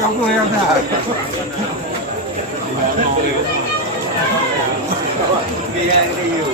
không có em nào đi ăn đi nhiều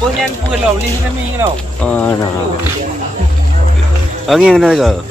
bữa nhanh vừa lẩu đi cái mi đâu nào ở nghiêng nơi rồi